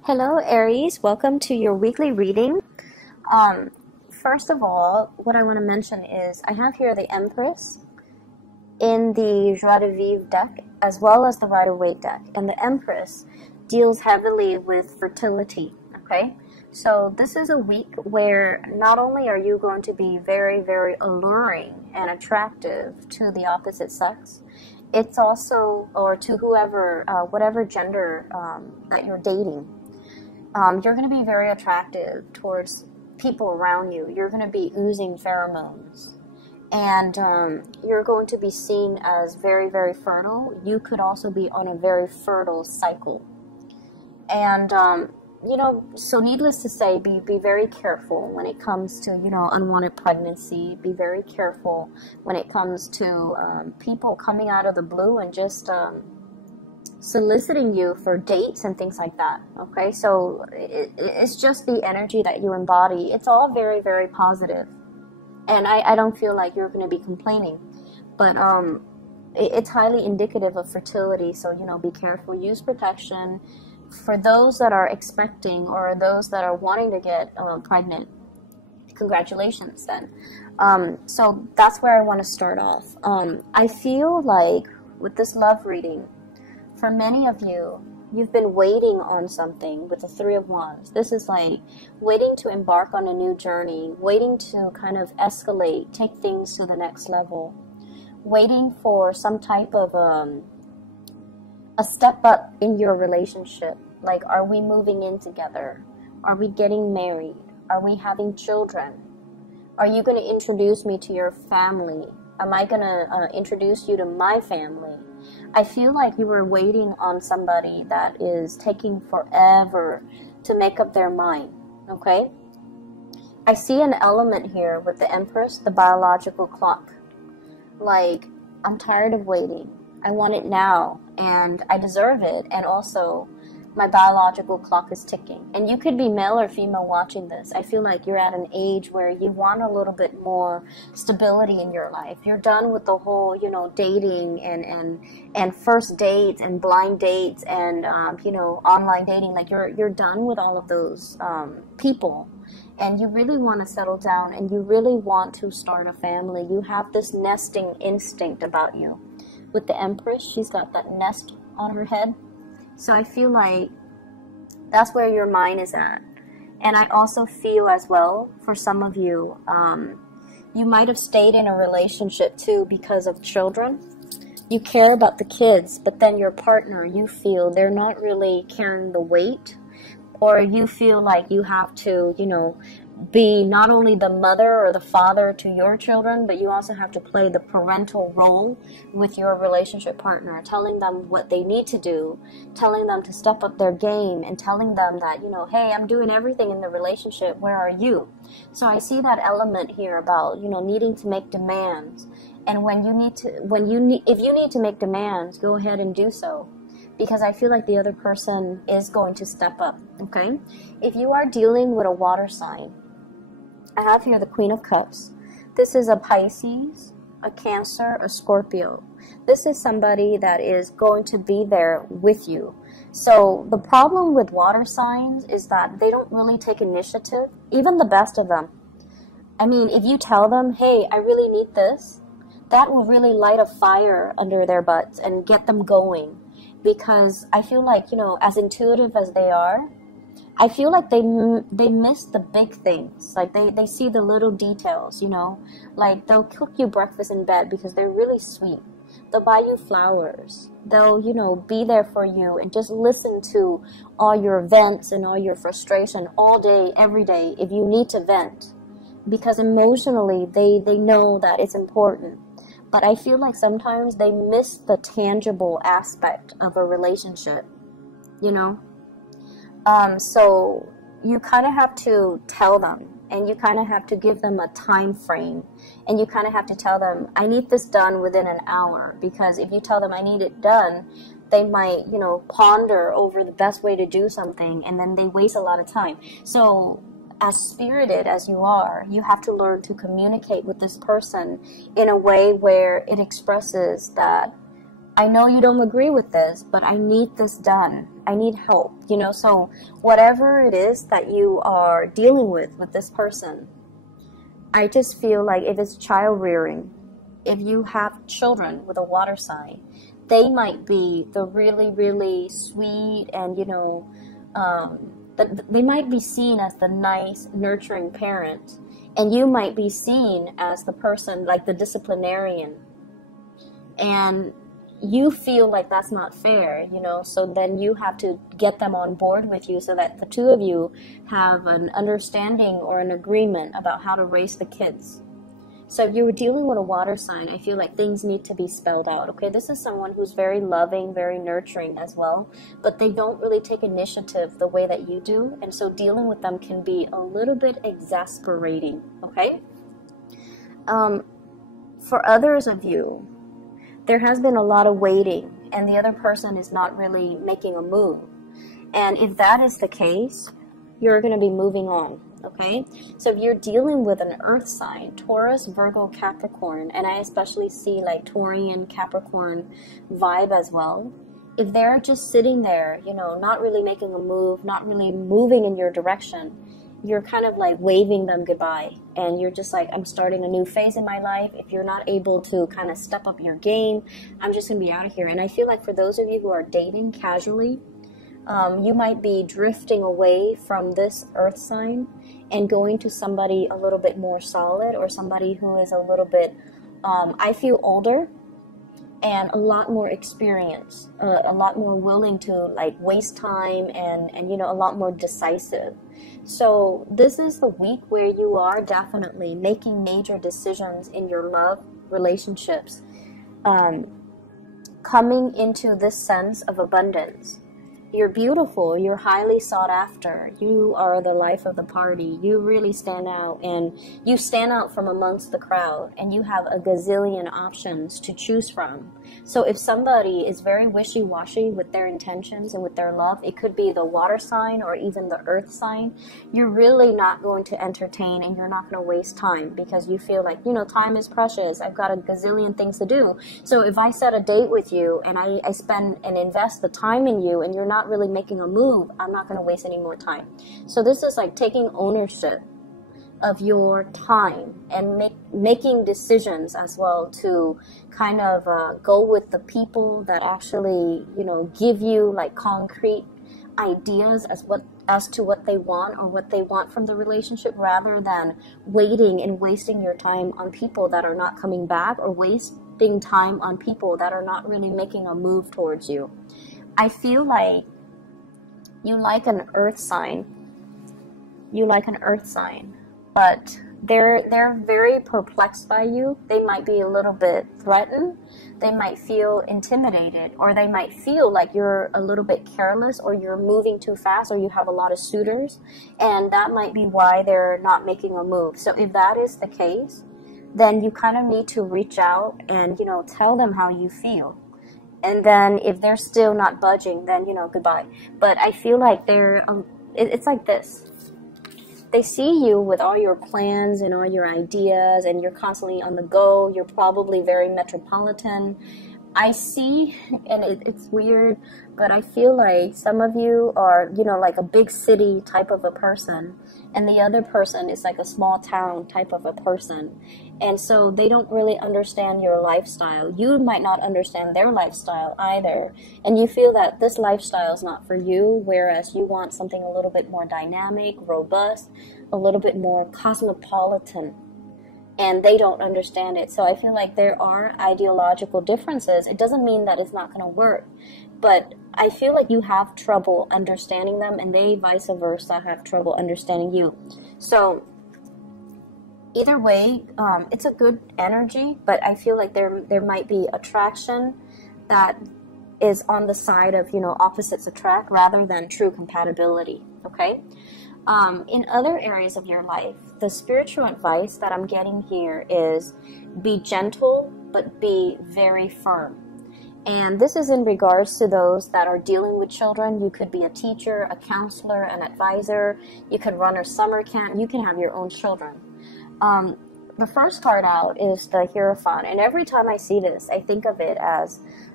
Hello, Aries. Welcome to your weekly reading. Um, First of all, what I want to mention is I have here the Empress in the Joie de Vivre deck as well as the Rider-Waite deck. And the Empress deals heavily with fertility, okay? So this is a week where not only are you going to be very, very alluring and attractive to the opposite sex, it's also, or to whoever, whatever gender that you're dating. You're going to be very attractive towards people around you. You're going to be oozing pheromones. And you're going to be seen as very, very fertile. You could also be on a very fertile cycle. And, so needless to say, be very careful when it comes to, unwanted pregnancy. Be very careful when it comes to people coming out of the blue and just soliciting you for dates and things like that. Okay, so it's just the energy that you embody. It's all very, very positive, and I don't feel like you're going to be complaining, but it's highly indicative of fertility. So be careful, use protection for those that are expecting or those that are wanting to get pregnant. Congratulations then. So that's where I want to start off. I feel like with this love reading, for many of you, you've been waiting on something with the Three of Wands. This is like waiting to embark on a new journey, waiting to kind of escalate, take things to the next level, waiting for some type of a step up in your relationship. Like, are we moving in together? Are we getting married? Are we having children? Are you going to introduce me to your family? Am I going to introduce you to my family? I feel like you were waiting on somebody that is taking forever to make up their mind, okay? I see an element here with the Empress, the biological clock. Like, I'm tired of waiting. I want it now, and I deserve it, and also my biological clock is ticking. And you could be male or female watching this. I feel like you're at an age where you want a little bit more stability in your life. You're done with the whole, dating and first dates and blind dates and, online dating. Like, you're done with all of those people. And you really want to settle down and you really want to start a family. You have this nesting instinct about you. With the Empress, she's got that nest on her head. So I feel like that's where your mind is at. And I also feel as well, for some of you, you might have stayed in a relationship too because of children. You care about the kids, but then your partner, you feel they're not really carrying the weight. Or you feel like you have to, be not only the mother or the father to your children, but you also have to play the parental role with your relationship partner, telling them what they need to do, telling them to step up their game, and telling them that, hey, I'm doing everything in the relationship, where are you? So I see that element here about, needing to make demands. And if you need to make demands, go ahead and do so. Because I feel like the other person is going to step up, okay? If you are dealing with a water sign, I have here the Queen of Cups. This is a Pisces, a Cancer, a Scorpio. This is somebody that is going to be there with you. So the problem with water signs is that they don't really take initiative, even the best of them. I mean, if you tell them, hey, I really need this, that will really light a fire under their butts and get them going. Because I feel like, as intuitive as they are, I feel like they miss the big things. Like they see the little details, like they'll cook you breakfast in bed because they're really sweet. They'll buy you flowers. They'll, be there for you and just listen to all your vents and all your frustration all day, every day if you need to vent. Because emotionally, they know that it's important. But I feel like sometimes they miss the tangible aspect of a relationship, So you kind of have to tell them, and you kind of have to give them a time frame, and you kind of have to tell them, I need this done within an hour. Because if you tell them I need it done, they might, ponder over the best way to do something, and then they waste a lot of time. So as spirited as you are, you have to learn to communicate with this person in a way where it expresses that I know you don't agree with this, but I need this done. I need help, you know. So whatever it is that you are dealing with this person, I just feel like if it's child rearing, if you have children with a water sign, they might be the really, really sweet and, you know, they might be seen as the nice, nurturing parent. And you might be seen as the person, like the disciplinarian. And you feel like that's not fair, you know, so then you have to get them on board with you so that the two of you have an understanding or an agreement about how to raise the kids. So if you were dealing with a water sign, I feel like things need to be spelled out, okay? This is someone who's very loving, very nurturing as well, but they don't really take initiative the way that you do, and so dealing with them can be a little bit exasperating, okay? For others of you, there has been a lot of waiting, and the other person is not really making a move. And if that is the case, you're going to be moving on, okay? So if you're dealing with an earth sign, Taurus, Virgo, Capricorn, and I especially see like Taurian, Capricorn vibe as well, if they're just sitting there, you know, not really making a move, not really moving in your direction, you're kind of like waving them goodbye, and you're just like, I'm starting a new phase in my life. If you're not able to kind of step up your game, I'm just gonna be out of here. And I feel like for those of you who are dating casually, you might be drifting away from this earth sign and going to somebody a little bit more solid, or somebody who is a little bit, I feel, older and a lot more experience, a lot more willing to like waste time, and you know, a lot more decisive. So this is the week where you are definitely making major decisions in your love relationships, coming into this sense of abundance. You're beautiful, you're highly sought after, you are the life of the party, you really stand out, and you stand out from amongst the crowd, and you have a gazillion options to choose from. So if somebody is very wishy-washy with their intentions and with their love, it could be the water sign or even the earth sign, you're really not going to entertain, and you're not going to waste time, because you feel like, you know, time is precious, I've got a gazillion things to do. So if I set a date with you and I spend and invest the time in you, and you're not really making a move, I'm not going to waste any more time. So this is like taking ownership of your time and making decisions as well to kind of go with the people that actually, you know, give you like concrete ideas as to what they want, or what they want from the relationship, rather than waiting and wasting your time on people that are not coming back, or wasting time on people that are not really making a move towards you. I feel like you like an earth sign. You like an earth sign, but they're very perplexed by you. They might be a little bit threatened. They might feel intimidated, or they might feel like you're a little bit careless, or you're moving too fast, or you have a lot of suitors, and that might be why they're not making a move. So if that is the case, then you kind of need to reach out and, you know, tell them how you feel. And then if they're still not budging, then, you know, goodbye. But I feel like they're, it's like this. They see you with all your plans and all your ideas, and you're constantly on the go. You're probably very metropolitan. I see, and it's weird, but I feel like some of you are, you know, like a big city type of a person, and the other person is like a small town type of a person. And so they don't really understand your lifestyle. You might not understand their lifestyle either. And you feel that this lifestyle is not for you, whereas you want something a little bit more dynamic, robust, a little bit more cosmopolitan. And they don't understand it. So I feel like there are ideological differences. It doesn't mean that it's not going to work. But I feel like you have trouble understanding them, and they vice versa have trouble understanding you. So either way, it's a good energy, but I feel like there might be attraction that is on the side of, you know, opposites attract rather than true compatibility, okay? In other areas of your life, the spiritual advice that I'm getting here is be gentle, but be very firm. And this is in regards to those that are dealing with children. You could be a teacher, a counselor, an advisor. You could run a summer camp. You can have your own children. The first card out is the Hierophant. And every time I see this, I think of it as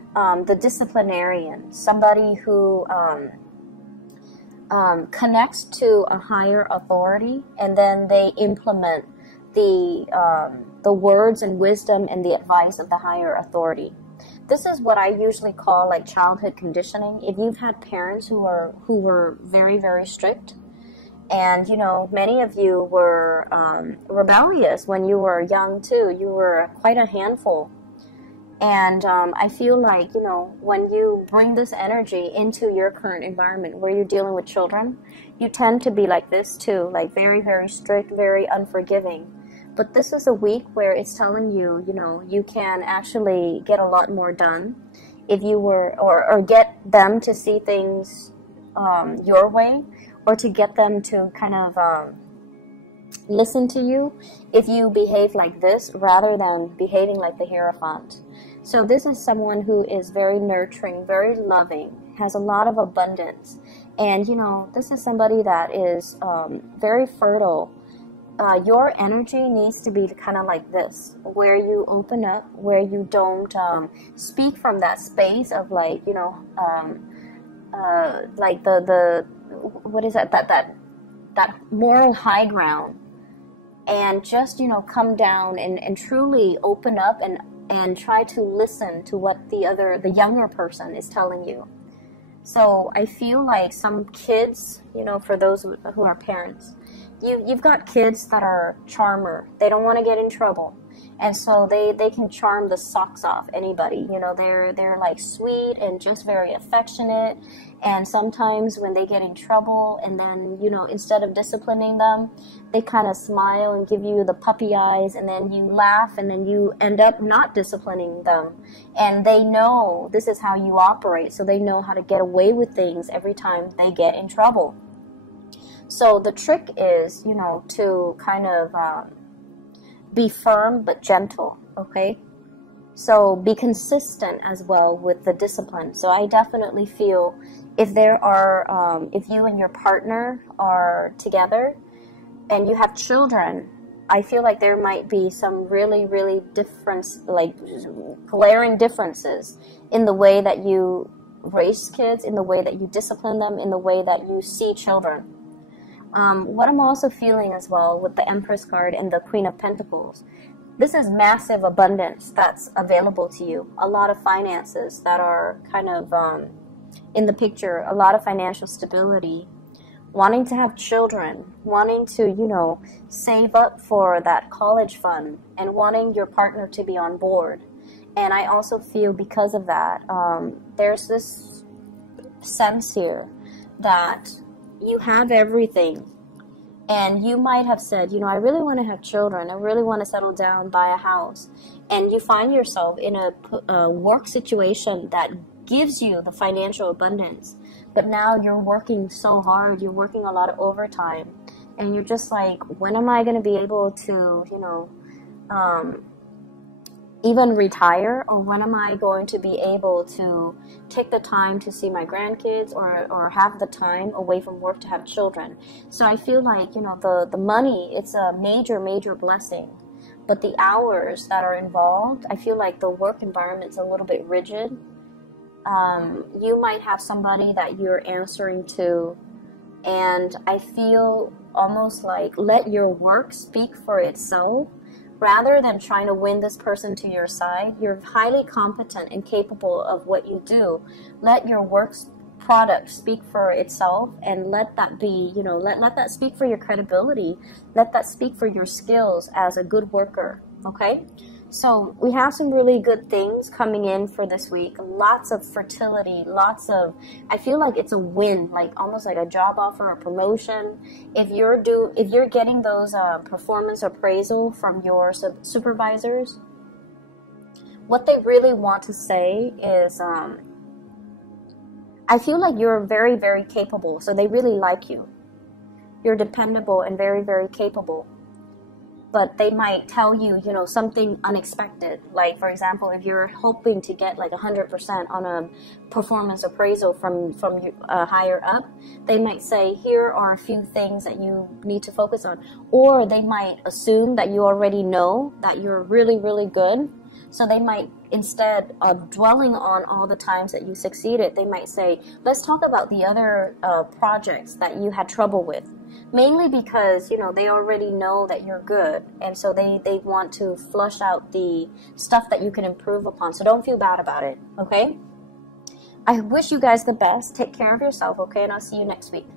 the disciplinarian, somebody who connects to a higher authority, and then they implement the words and wisdom and the advice of the higher authority. This is what I usually call like childhood conditioning. If you've had parents who were very, very strict, and you know, many of you were rebellious when you were young too. You were quite a handful. And I feel like, you know, when you bring this energy into your current environment where you're dealing with children, you tend to be like this too, like very, very strict, very unforgiving. But this is a week where it's telling you, you know, you can actually get a lot more done if you were, or get them to see things your way, or to get them to kind of listen to you if you behave like this rather than behaving like the Hierophant. So this is someone who is very nurturing, very loving, has a lot of abundance. And, you know, this is somebody that is very fertile. Your energy needs to be kind of like this, where you open up, where you don't speak from that space of like, you know, like the what is that moral high ground, and just, you know, come down and truly open up and try to listen to what the younger person is telling you. So I feel like some kids, you know, for those who are parents, you've got kids that are charmer. They don't want to get in trouble. And so they can charm the socks off anybody. You know, they're like sweet and just very affectionate. And sometimes when they get in trouble, and then, you know, instead of disciplining them, they kind of smile and give you the puppy eyes, and then you laugh, and then you end up not disciplining them. And they know this is how you operate, so they know how to get away with things every time they get in trouble. So the trick is, you know, to kind of be firm but gentle, okay? So be consistent as well with the discipline. So I definitely feel if there are, if you and your partner are together and you have children, I feel like there might be some really, really glaring differences in the way that you raise kids, in the way that you discipline them, in the way that you see children. What I'm also feeling as well with the Empress card and the Queen of Pentacles, this is massive abundance that's available to you. A lot of finances that are kind of in the picture, a lot of financial stability, wanting to have children, wanting to, you know, save up for that college fund, and wanting your partner to be on board. And I also feel because of that, there's this sense here that you have everything. And you might have said, you know, I really want to have children. I really want to settle down, buy a house. And you find yourself in a work situation that gives you the financial abundance. But now you're working so hard. You're working a lot of overtime. And you're just like, when am I going to be able to, you know, even retire? Or when am I going to be able to take the time to see my grandkids, or have the time away from work to have children? So I feel like, you know, the money, it's a major, major blessing. But the hours that are involved, I feel like the work environment's a little bit rigid. You might have somebody that you're answering to, and I feel almost like let your work speak for itself. Rather than trying to win this person to your side, you're highly competent and capable of what you do. Let your work's product speak for itself, and let that be, you know, let that speak for your credibility. Let that speak for your skills as a good worker, okay? So we have some really good things coming in for this week. Lots of fertility, lots of, I feel like it's a win, like almost like a job offer, a promotion. If you're getting those performance appraisal from your supervisors, what they really want to say is, I feel like you're very, very capable. So they really like you. You're dependable and very, very capable. But they might tell you, you know, something unexpected. Like, for example, if you're hoping to get like 100% on a performance appraisal from higher up, they might say, here are a few things that you need to focus on. Or they might assume that you already know that you're really, really good. So they might, instead of dwelling on all the times that you succeeded, they might say, let's talk about the other projects that you had trouble with. Mainly because, you know, they already know that you're good, and so they want to flush out the stuff that you can improve upon. So don't feel bad about it, okay? I wish you guys the best. Take care of yourself, okay? And I'll see you next week.